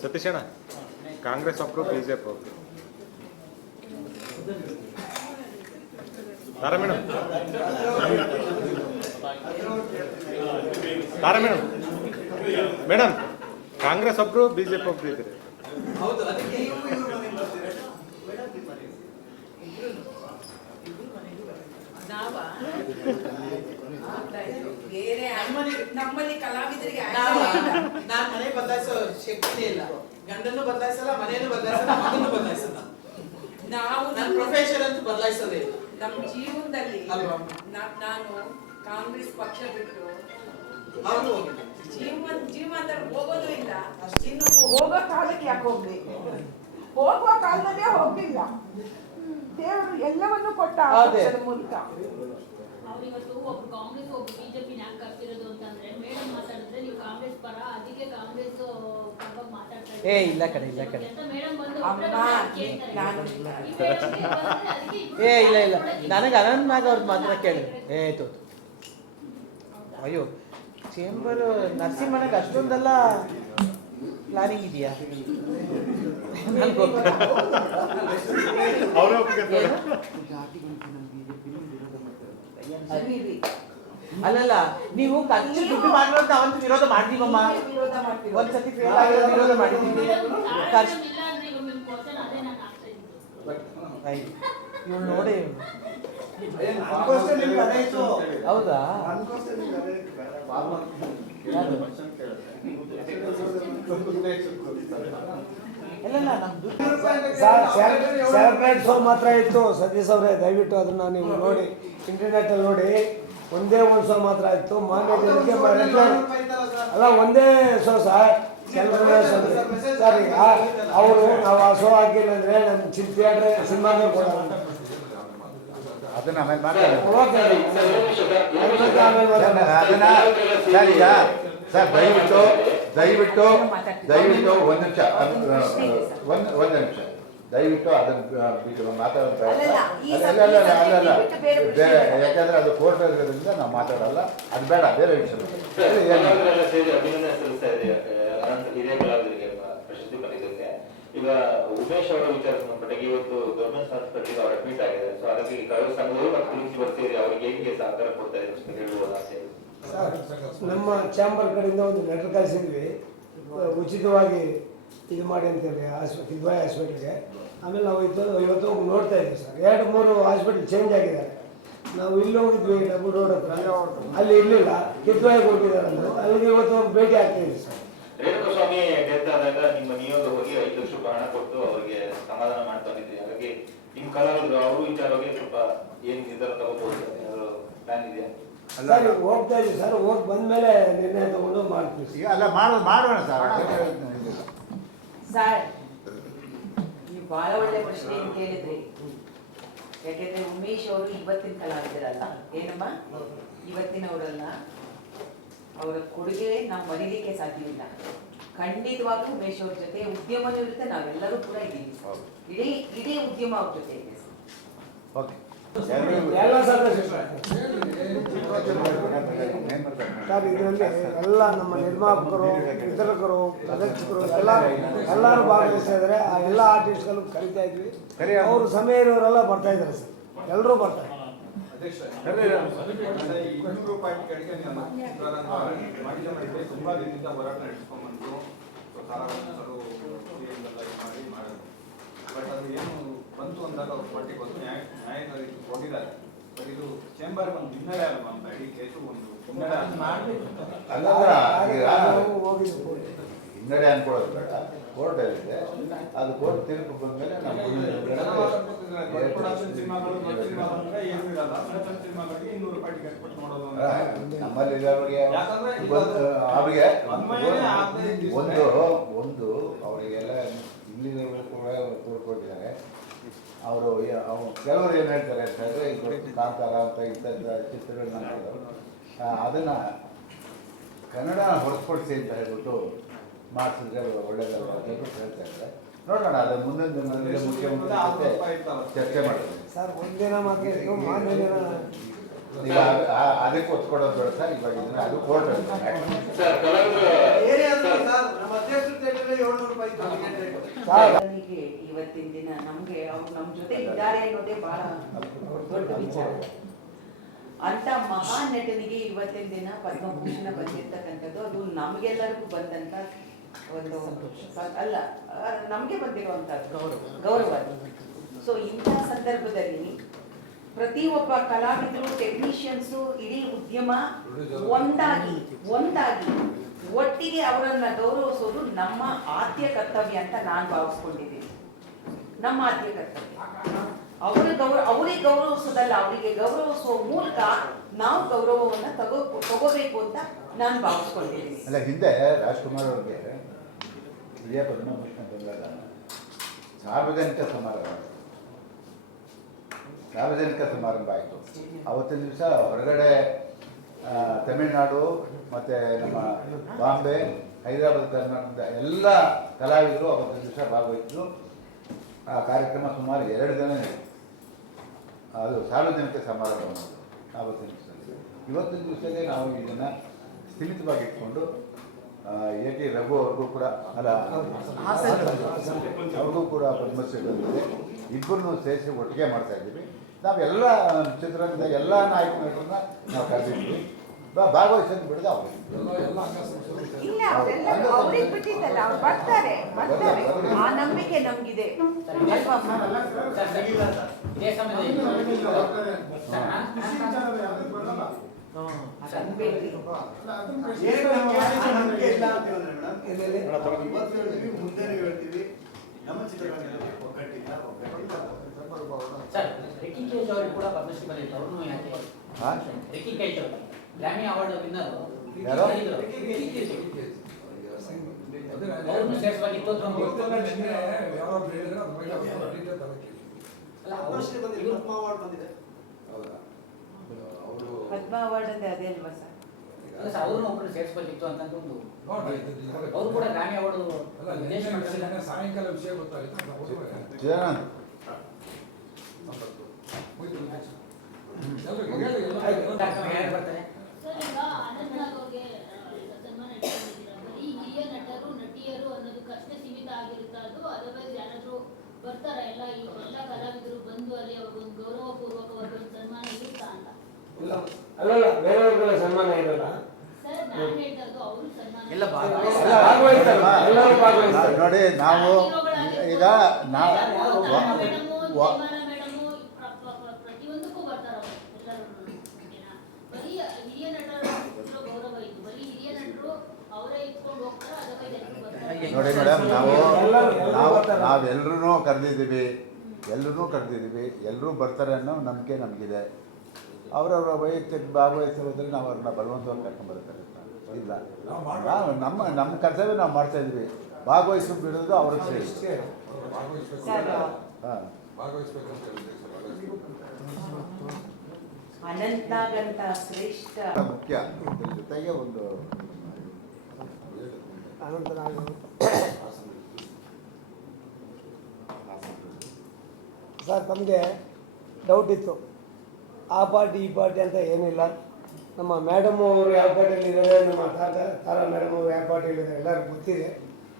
ಸತೀಶ್ ಅಣ್ಣ, ಕಾಂಗ್ರೆಸ್ ಒಬ್ರು, ಬಿಜೆಪಿ ಒಬ್ರು. Tara madam Tara madam madam Congress ಒಬ್ರು, ಬಿಜೆಪಿ ಒಬ್ರು ಇದ್ರಿ ಹೌದು ಅದಕ್ಕೆ ಇವ್ರು ಇವ್ರು ಮನೆಗೆ ಬರ್ತೀರಾ? ನಾವ? ಬೇರೆ ನಮ್ಮಲ್ಲಿ ಕಲಾವಿದರಿಗೆ ನಾವು. ನಾನ್ ಮನೆ ಬದಲಾಯಿಸೋ ಶಕ್ತಿನೇ ಇಲ್ಲ. ಗಂಡನ್ನು ಬದಲಾಯಿಸಲ್ಲ ಮನೆಯನ್ನು ಬದಲಾಯಿಸಲ್ಲ ಮಗನ್ನು ಬದಲಾಯಿಸಲ್ಲ. ನಾವು ನನ್ನ ನಮ್ಮ ಪ್ರೊಫೆಷನ್ ಅಂತೂ ಬದಲಾಯಿಸೋದೇ ಇಲ್ಲ. ನಮ್ಮ ಜೀವನದಲ್ಲಿ ಅಲ್ವಾ? ನಾ- ನಾನು ಕಾಂಗ್ರೆಸ್ ಪಕ್ಷ ಬಿಟ್ಟು ಜೀವ ಹೋಗಿಲ್ಲ ಜೀವನ ಜೀವನದಲ್ಲಿ ಹೋಗೋದು ಇಲ್ಲ. ಇನ್ನು ಹೋಗೋ ಕಾಲಕ್ಕೆ ಯಾಕೆ ಹೋಗ್ಬೇಕು? ಹೋಗುವ ಕಾಲದಲ್ಲೇ ಹೋಗ್ಲಿಲ್ಲ. ದೇವರು ಎಲ್ಲವನ್ನೂ ಕೊಟ್ಟ ಆ ಅದೇ. ಪಕ್ಷದ ಮೂಲಕ. ಅವ್ರಿವತ್ತು ಒಬ್ರು ಕಾಂಗ್ರೆಸ್ ಒಬ್ರು ಬಿಜೆಪಿ ಯಾಕೆ ಕರ್ತಿರೋದು ಅಂತಂದ್ರೆ ಮೇಡಮ್ ಮಾತಾಡಿದ್ರೆ ನೀವು ಕಾಂಗ್ರೆಸ್ ಪರ ಅದಕ್ಕೆ ಕಾಂಗ್ರೆಸ್ ಪರವಾಗಿ ಏ, ಇಲ್ಲ ಕಡೆ ಇಲ್ಲ ಕಡೆ ಏ ಇಲ್ಲ ಇಲ್ಲ. ನನಗೆ ಅನಂತ್ ನಾಗ್ ಅವ್ರದ್ದು ಮಾತ್ರ ಕೇಳಿ ಏ ತೋತು ಅಯ್ಯೋ ಚೇಂಬರ್ ನರಸಿಂಹನಿಗೆ ಅಷ್ಟೊಂದೆಲ್ಲ ಪ್ಲಾನಿಂಗ್ ಇದೆಯಾ? ಅವರೇ ಸುಮ್ಮನಿರಿ. ಅಲ್ಲಲ್ಲ ನೀವು ಖರ್ಚು ದುಡ್ಡು ಮಾಡಿರೋದು ಅವಂತ ವಿರೋಧ ಮಾಡ್ತೀವಮ್ಮ. ಒಂದ್ಸತಿ ಫೇಲ್ ಆಗಿರೋ ವಿರೋಧ ಮಾಡಿದ್ದೀವಿ ಖರ್ಚು ಇವ್ನು ನೋಡಿ ಹೌದಾ ಯಾರು? ಸೆಲೆಬ್ರೇಟ್ ಶೋ ಮಾತ್ರ ಇತ್ತು. ಸತೀಶ್ ಅವರೇ ದಯವಿಟ್ಟು ಅದನ್ನ ನೀವು ನೋಡಿ ಇಂಟರ್ನೆಟ್ ಅಲ್ಲಿ ನೋಡಿ. ಒಂದೇ ಒಂದು ಶೋ ಮಾತ್ರ ಇತ್ತು. ಮಾನ್ಯ ಜನಕ್ಕೆ ಅಲ್ಲ ಒಂದೇ ಶೋ ಸರ್. ಸರ್ ಈಗ ಅವರು ನಾವು ಆ ಶೋ ಹಾಕಿಲ್ಲ ಅಂದ್ರೆ ನಮ್ಮ ಚಿಂತೆ ಥಿಯೇಟ್ರ್ ಸಿನಿಮಾನೇ ಕೊಡೋಣ ಅದನ್ನ ಆಮೇಲೆ ಈಗ ಸರ್ ದಯವಿಟ್ಟು ದಯವಿಟ್ಟು ದಯವಿಟ್ಟು ಒಂದು ನಿಮಿಷ ಒಂದು ಒಂದು ನಿಮಿಷ. ದಯವಿಟ್ಟು ಅದನ್ನ ಬಿಟ್ಟು ಮಾತಾಡೋದು ಅಲ್ಲ. ಬೇರೆ. ಯಾಕಂದ್ರೆ ಅದು ಕೋರ್ಟ್ ಇರೋದ್ರಿಂದ ನಾವು ಮಾತಾಡಲ್ಲ. ಅದು ಬೇಡ ಬೇರೆ ವಿಷಯ. ಅಭಿನಂದನೆ ಸಲ್ಲಿಸ್ತಾ ಇದೆ ಪ್ರಶಸ್ತಿ ಈಗ ಉಮೇಶ್ ಅವರ ವಿಚಾರ ಇವತ್ತು ಗವರ್ಮೆಂಟ್ ಹಾಸ್ಪಿಟಲ್ ಅವರು ಅಡ್ಮಿಟ್ ಆಗಿದೆ ಸೊ ಹಾಗಾಗಿ ಕಲಾವಿದ ಸಂಘದವರು ಮತ್ತು ಬರ್ತೀರಿ. ಅವರಿಗೆ ಹೇಗೆ ಸಹಕಾರ ಕೊಡ್ತಾ ಇದೆ ಅಂತ ಹೇಳ್ಬೋದು ಅಂತ ಹೇಳಿ ನಮ್ಮ ಚಾಂಬರ್ ಕಡೆಯಿಂದ ಒಂದು ಲೆಟರ್ ಕಳಿಸಿದ್ವಿ. ಉಚಿತವಾಗಿ ಇದು ಮಾಡಿ ಅಂತೇಳಿ ಹಾಸ್ಪಿಟ್ಲ್ ಕಿದ್ವಾಯಿ ಹಾಸ್ಪಿಟ್ಲಿಗೆ ಆಮೇಲೆ ನಾವು ಇವತ್ತು ಇವತ್ತು ಹೋಗಿ ನೋಡ್ತಾ ಇದ್ವಿ ಸರ್. ಎರಡು, ಮೂರು ಹಾಸ್ಪಿಟ್ಲ್ ಚೇಂಜ್ ಆಗಿದ್ದಾರೆ ನಾವು ಇಲ್ಲಿ ಹೋಗಿದ್ವಿ, ಡಬ್ಬು ರೋಡ್ ಹತ್ರ. ಅಲ್ಲಿ ಇರಲಿಲ್ಲ. ಕಿದ್ವಾಯಿಗೆ ಕೊಟ್ಟಿದ್ದಾರೆ ಅಲ್ಲಿಗೆ ಇವತ್ತು ಒಂದು ಭೇಟಿ ಆಗ್ತಿದ್ವಿ ಸರ್. ರೇಣುಕಸ್ವಾಮಿ ಡೆತ್ ನಿಮ್ಮ ನಿಯೋಗ ಹೋಗಿ ಐದು ಲಕ್ಷ ಹಣ ಕೊಟ್ಟು ಅವರಿಗೆ ಸಮಾಧಾನ ಇದ್ದೀವಿ ಹಾಗಾಗಿ ನಿಮ್ಮ ಕಲಾವಿದರು ಅವರು ವಿಚಾರವಾಗಿ ಸ್ವಲ್ಪ ಏನು ನಿರ್ಧಾರ ತಗೋಬಹುದು? ಪ್ಲಾನ್ ಇದೆಯಾ? ಸರ್ ಈಗ ಹೋಗ್ತಾ ಇದ್ವಿ ಸರ್ ಹೋಗಿ ಬಂದ್ಮೇಲೆ ನಿರ್ಣಯ ತಗೊಂಡು ಮಾಡ್ತೀವಿ ಈಗ ಅಲ್ಲ ಮಾಡೋದು ಮಾಡೋಣ ಸರ್. ಸರ್ ನೀವು ಬಹಳ ಒಳ್ಳೆ ಪ್ರಶ್ನೆ ಅಂತ ಕೇಳಿದ್ರಿ ಯಾಕೆಂದ್ರೆ ಉಮೇಶ್ ಅವರು ಇವತ್ತಿನ ಕಲಾವಿದರಲ್ಲ ಏನಮ್ಮ? ಇವತ್ತಿನವರಲ್ಲ. ಅವರ ಕೊಡುಗೆ ನಾವು ಮರೀಲಿಕ್ಕೆ ಸಾಧ್ಯವಿಲ್ಲ. ಖಂಡಿತವಾಗೂ ಉಮೇಶ್ ಅವ್ರ ಜೊತೆ ಉದ್ಯಮನೂ ಇರುತ್ತೆ ನಾವೆಲ್ಲರೂ ಕೂಡ ಇದ್ದೀವಿ. ಇಡೀ ಇಡೀ ಉದ್ಯಮ ಅವ್ರ ಜೊತೆ ಇದೆ. ಸರ್. ಓಕೆ. ಸರ್ ಇದರಲ್ಲಿ ಎಲ್ಲ ನಮ್ಮ ನಿರ್ಮಾಪಕರು ವಿತರಕರು ಪ್ರದರ್ಶಕರು ಎಲ್ಲರೂ ಎಲ್ಲರೂ ಭಾಗವಹಿಸ್ತಾ ಇದ್ದಾರೆ ಆ ಎಲ್ಲ ಆರ್ಟಿಸ್ಟ್ಗಳು ಕರಿತಾ ಇದ್ವಿ ಅವರು ಸಮಯ ಇರೋರೆಲ್ಲ ಬರ್ತಾ ಇದ್ದಾರೆ ಸರ್ ಎಲ್ಲರೂ ಬರ್ತಾರೆ ಹೋರಾಟ ನಡೆಸ್ಕೊಂಡ್ಬಂದು ಎಲ್ಲ ಬಟ್ ಅದು ಏನು ಬಂತು ಅಂದಾಗ ಅವ್ರು ಕೋರ್ಟಿಗೆ ಬಂದು ನ್ಯಾಯ ನ್ಯಾಯಾಲಯಕ್ಕೆ ಹೋಗಿದ್ದಾರೆ. ಬಟ್ ಇದು ಚೇಂಬರ್ ಒಂದು ಹಿನ್ನಡೆ ಅಲ್ವಾ ಅಂತ ಇಡೀ ಕೇಸು ಒಂದು ಹಿನ್ನಡೆ ಅನ್ಕೊಳ್ಳೋದು ಬೇಡ. ಕೋರ್ಟ್ ಇದೆ. ಅದು ಕೋರ್ಟ್ ತೀರ್ಪು ಬಂದ್ಮೇಲೆ ನಮ್ಮಲ್ಲಿ ಇರೋರಿಗೆ ಒಂದು ಅವರಿಗೆ ಒಂದು ಒಂದು ಅವರಿಗೆಲ್ಲ ಇಲ್ಲಿನವರು ಕೂಡ ಕೂಡ್ಕೊಂಡಿದ್ದಾರೆ ಅವರು ಕೆಲವರು ಏನು ಹೇಳ್ತಾರೆ ಅಂತ ಹೇಳಿದ್ರೆ ಈಗ ದೊಡ್ಡ ಕಾಂತಾರ ಅಂತ ಇಂಥ ಚಿತ್ರಗಳನ್ನ ಮಾಡಿದ್ರು ಆ, ಅದನ್ನ ಕನ್ನಡ ಹೊರತುಪಡಿಸಿ ಅಂತ ಹೇಳ್ಬಿಟ್ಟು ಮಾಡಿಸಿದ್ರೆ ಒಳ್ಳೇದಲ್ಲ ಅಂತ ಹೇಳ್ಬಿಟ್ಟು ಹೇಳ್ತಾ ಇದ್ದಾರೆ. ನೋಡೋಣ ಅದು ಮುಂದಿನ ದಿನದಲ್ಲಿ ಮುಖ್ಯಮಂತ್ರಿ ಚರ್ಚೆ ಮಾಡ್ತೀನಿ ಸರ್ ಒಂದಿನ ಈಗ ಅದಕ್ಕೆ ಒತ್ತು ಕೊಡೋದು ಬೇಡ ಸರ್ ಇವಾಗ ಇದನ್ನ ಅದು ರೂಪಾಯಿ ಸರ್ ಇವತ್ತಿನ ದಿನ ನಮಗೆ ಅವ್ರು ನಮ್ಮ ಜೊತೆ ಇದ್ದಾರೆ ಅನ್ನೋದೇ ಬಹಳ ದೊಡ್ಡ ವಿಚಾರ. ಅಂತ ಮಹಾನ್ ನಟನಿಗೆ ಇವತ್ತಿನ ದಿನ ಪದ್ಮಭೂಷಣ ಬಂದಿರ್ತಕ್ಕಂಥದ್ದು, ಅದು ನಮಗೆಲ್ಲರಿಗೂ ಬಂದಂತ ಒಂದು ಅಲ್ಲ ನಮ್ಗೆ ಬಂದಿರುವಂತ ಗೌರವ ಗೌರವ ಸೊ ಇಂಥ ಸಂದರ್ಭದಲ್ಲಿ ಪ್ರತಿಯೊಬ್ಬ ಕಲಾವಿದರು ಟೆಕ್ನಿಷಿಯನ್ಸು ಇಡೀ ಉದ್ಯಮ ಒಂದಾಗಿ ಒಂದಾಗಿ ಒಟ್ಟಿಗೆ ಅವರನ್ನ ಗೌರವಿಸೋದು ನಮ್ಮ ಆದ್ಯ ಕರ್ತವ್ಯ ಅಂತ ನಾನು ಭಾವಿಸ್ಕೊಂಡಿದ್ದೀನಿ. ನಮ್ಮ ಆದ್ಯ ಕರ್ತವ್ಯ ಅವರ ಗೌರವ ಅವರಿಗೆ ಗೌರವಿಸೋದಲ್ಲ ಅವರಿಗೆ ಗೌರವಿಸುವ ಮೂಲಕ ನಾವು ಗೌರವವನ್ನ ತಗೋ, ತಗೋಬೇಕು ಅಂತ ನಾನು ಭಾವಿಸ್ಕೊಂಡಿದ್ದೀನಿ. ಅಲ್ಲ, ಹಿಂದೆ ರಾಜ್ಕುಮಾರ್ ಅವ್ರಿಗೆ ವಿಜಯ ಪದ್ಮಭೂಷಣ ಬಂದಾಗ ಸಾರ್ವಜನಿಕ ಸಮಾರಂಭ ಸಾರ್ವಜನಿಕ ಸಮಾರಂಭ ಆಯಿತು. ಅವತ್ತಿನ ದಿವಸ ಹೊರಗಡೆ ತಮಿಳುನಾಡು ಮತ್ತು ನಮ್ಮ ಬಾಂಬೆ, ಹೈದರಾಬಾದ್, ಕರ್ನಾಟಕದ ಎಲ್ಲ ಕಲಾವಿದರು ಅವತ್ತಿನ ದಿವಸ ಭಾಗವಹಿಸಿದ್ರು. ಆ ಕಾರ್ಯಕ್ರಮ ಸುಮಾರು ಎರಡು ದಿನ ಇದೆ ಅದು ಸಾರ್ವಜನಿಕ ಸಮಾರಂಭ ಆವತ್ತು ದಿವಸದಲ್ಲಿ. ಇವತ್ತಿನ ದಿವಸದಲ್ಲಿ ನಾವು ಇದನ್ನು ಸ್ಥಿಮಿತವಾಗಿ ಇಟ್ಕೊಂಡು ಎ ಟಿ ರಘು ಅವ್ರಿಗೂ ಕೂಡ, ಅಲ್ಲ, ಅವ್ರಿಗೂ ಕೂಡ ಪದ್ಮಶ್ರೀ ಬಂದಿದೆ ಇಬ್ಬರನ್ನು ಸೇರಿಸಿ ಒಟ್ಟಿಗೆ ಮಾಡ್ತಾ ಇದ್ದೀವಿ. ನಾವೆಲ್ಲ ಚಿತ್ರರಂಗದ ಎಲ್ಲ ನಾಯಕರನ್ನ ನಾವು ಕರೆದಿದ್ವಿ ಬಾ- ಭಾಗವಹಿಸೋದು ಬಿಡದೆ ಅವರು. ಇಲ್ಲ ಅವರೆಲ್ಲ ಅವ್ರಿಗೆ ಬಿಟ್ಟಿದ್ದಲ್ಲ ಅವ್ರು ಬರ್ತಾರೆ ಬರ್ತಾರೆ. ಆ ನಂಬಿಕೆ ನಮ್ಗಿದೆ. ಮುಂದೆ ಹೇಳ್ತೀವಿ. ನಮ್ಮ ಚಿತ್ರರಂಗದಲ್ಲಿ ಒಗ್ಗಟ್ಟಿಲ್ಲ ಒಗ್ಗಟ್ಟಿಲ್ಲ. ಸರ್ ರಿಕ್ಕಿ ಕೇಜ್ ಅವ್ರಿಗೆ ಕೂಡ ಪದ್ಮಶ್ರೀ ಬಂದಿತ್ತು ಅವ್ರನ್ನೂ ಯಾಕೆ ಹಾಂ? ರಿಕ್ಕಿ ಕೇಜ್ ಅವರು? Grammy award winner. Padma award ಬಂದಿದೆ. ಪದ್ಮ ಅವಾರ್ಡ್ ಅಂದ್ರೆ ಅದೇ ಅಲ್ವಾ ಸರ್? ಅವ್ರನ್ನೂ ಒಬ್ಬರು ಸೇರಿಸಬೇಕಿತ್ತು ಅಂತ ಒಂದು ಅವರು ಕೂಡ ಗ್ರಾಮಿ ಅವಾರ್ಡ್ ಸಾಯಂಕಾಲ ವಿಷಯ ಗೊತ್ತಾಯ್ತು ಅಲ್ಲಲ್ಲ ಬೇರೆಯವ್ರಿಗೆಲ್ಲ ಸನ್ಮಾನ ಇರಲ್ಲ. ನೋಡಿ ನಾವು ಈಗ ನಾವು ಮೇಡಮು ವ- ಜಯಮಾಲ ಮೇಡಮು ಪ್ರ- ಪ್ರ- ಪ್ರ- ಪ್ರತಿಯೊಂದಕ್ಕೂ ಬರ್ತಾರ ಅವರು ಎಲ್ಲರೂ ಓಕೆನಾ ಬರೀ ಹಿರಿಯ ನಟರ ಗೌರವ ಇತ್ತು ಬರೀ ಹಿರಿಯ ನಟರು ಅವರೇ ಇಟ್ಕೊಂಡು ಹೋಗ್ತಾರ ಅದಕ್ಕೆ ಜನರು ಬರ್ತಾರೆ ನೋಡಿ ಮೇಡಮ್ ನಾವು ನಾವು. ನಾವೆಲ್ಲರೂ ಕರೆದಿದ್ದೀವಿ. ಎಲ್ಲರೂ ಕರೆದಿದ್ದೀವಿ. ಎಲ್ಲರೂ ಬರ್ತಾರೆ ಅನ್ನೋ ನಂಬಿಕೆ ನಮಗಿದೆ. ಅವರವರ ವೈಯಕ್ತಿಕ ಭಾಗವಹಿಸಿರೋದ್ರಲ್ಲಿ ನಾವು ಅವ್ರನ್ನ ಬಲವಂತವಾಗಿ ಕರ್ಕೊಂಡ್ಬರ್ತಾರೆ ಇಲ್ಲ. ನಾವು ನಮ್ಮ ನಮ್ಮ ಕರ್ತವ್ಯ ನಾವು ಮಾಡ್ತಾ ಇದ್ವಿ ಭಾಗವಹಿಸಿ ಬಿಡೋದು ಅವ್ರಿಗೆ ಸರ್ ಹಾಂ. ಮುಖ್ಯ. ಇದ್ರ ಜೊತೆಗೆ ಒಂದು ಸರ್ ತಮಗೆ ಡೌಟ್ ಇತ್ತು. ಆ ಪಾರ್ಟಿ ಈ ಪಾರ್ಟಿ ಅಂತ ಏನಿಲ್ಲ. ನಮ್ಮ ಮೇಡಮ್ ಅವರು ಯಾವ ಪಾರ್ಟಿಯಲ್ಲಿದ್ದಾರೆ ನಮ್ಮ ತಾತ ತಾರಾ ಮೇಡಮ್ ಅವರು ಯಾವ ಪಾರ್ಟಿಯಲ್ಲಿದ್ದಾರೆ ಎಲ್ಲರಿಗೂ ಗೊತ್ತಿದೆ.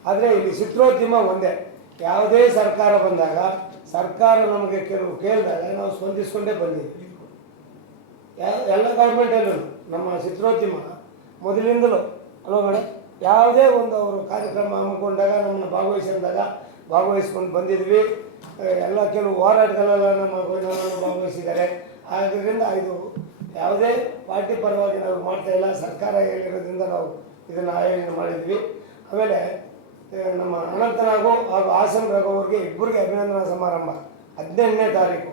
ಆದರೆ ಇಲ್ಲಿ ಚಿತ್ರೋದ್ಯಮ ಒಂದೇ. ಯಾವುದೇ ಸರ್ಕಾರ ಬಂದಾಗ, ಸರ್ಕಾರ ನಮಗೆ ಕೆಲವು ಕೇಳಿದಾಗ ನಾವು ಸ್ಪಂದಿಸ್ಕೊಂಡೇ ಬಂದಿದ್ದೀವಿ. ಎಲ್ಲ ಗೌರ್ಮೆಂಟಲ್ಲೂ ನಮ್ಮ ಚಿತ್ರೋದ್ಯಮ ಮೊದಲಿಂದಲೂ. ಅಲ್ವಾ ಮೇಡಮ್ ಯಾವುದೇ ಒಂದು ಅವರು ಕಾರ್ಯಕ್ರಮ ಹಮ್ಮಿಕೊಂಡಾಗ ನಮ್ಮನ್ನು ಭಾಗವಹಿಸಿದಾಗ ಭಾಗವಹಿಸ್ಕೊಂಡು ಬಂದಿದ್ವಿ. ಎಲ್ಲ ಕೆಲವು ಹೋರಾಟಗಳೆಲ್ಲ ನಮ್ಮ ಭಾಗವಹಿಸಿದ್ದಾರೆ. ಆದ್ದರಿಂದ ಇದು ಯಾವುದೇ ಪಾರ್ಟಿ ಪರವಾಗಿ ನಾವು ಮಾಡ್ತಾ ಇಲ್ಲ. ಸರ್ಕಾರ ಹೇಳಿರೋದ್ರಿಂದ ನಾವು ಇದನ್ನು ಆಯೋಜನೆ ಮಾಡಿದ್ವಿ. ಆಮೇಲೆ ನಮ್ಮ ಅನಂತನಾಗು ಹಾಗೂ ಹಾಸನ್ ರಘು ಅವ್ರಿಗೆ ಇಬ್ಬರಿಗೆ ಅಭಿನಂದನಾ ಸಮಾರಂಭ. ಹದಿನೆಂಟನೇ ತಾರೀಕು.